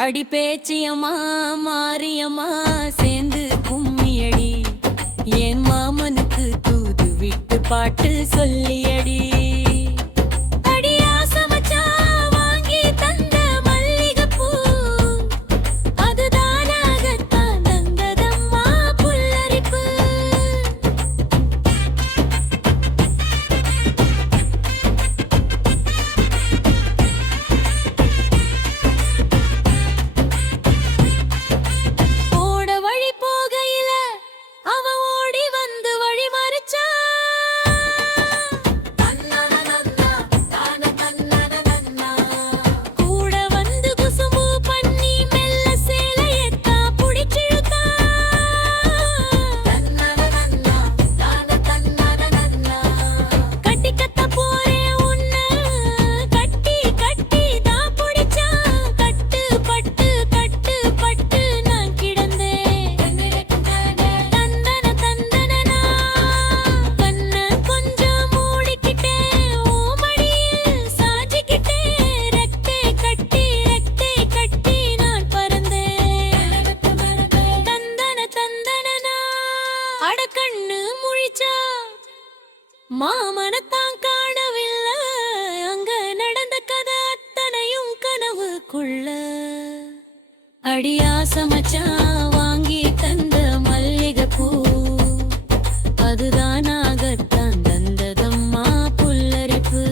அடி பேச்சியம்மா மாரியம்மா சேர்ந்து கும்மியடி என் மாமனுக்கு தூது விட்டு பாட்டு சொல்லியடி மாமனத்தான் காணவில்லை அங்க நடந்த கதை அத்தனையும் கனவுக்குள்ள அடியா சமச்சான் வாங்கி தந்த மல்லிகை பூ அதுதானாகத்தான் தந்ததம்மா புல்லரிப்பு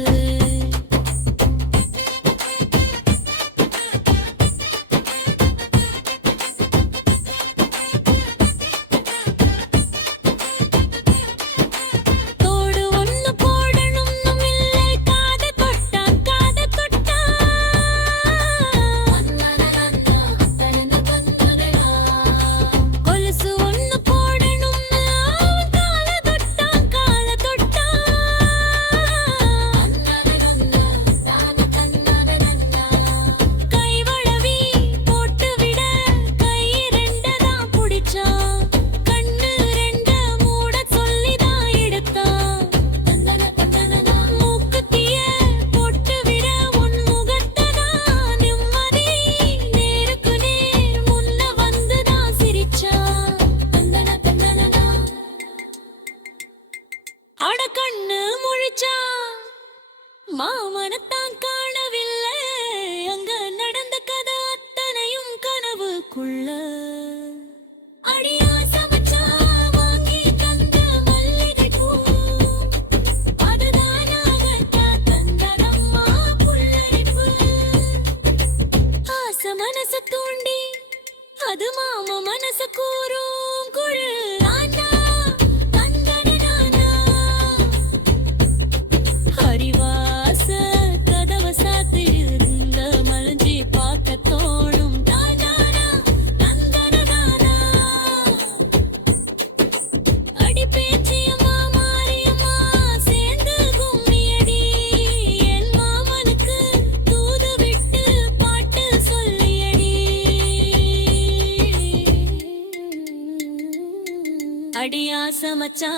கண்ணு முழிச்சா மாமனத்தான் காணவில்லை அங்க நடந்த கதை அத்தனையும் கனவுக்குள்ள அடியா சமச்சா வாங்கி தந்த மல்லிகை பூ அதுதானாகத்தான் தந்ததம்மா புல்லரிப்பு ஆச மனச தூண்டி அது மாம மனச கூறும் குழு அடியா சமச்சா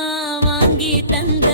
வாங்கி தந்த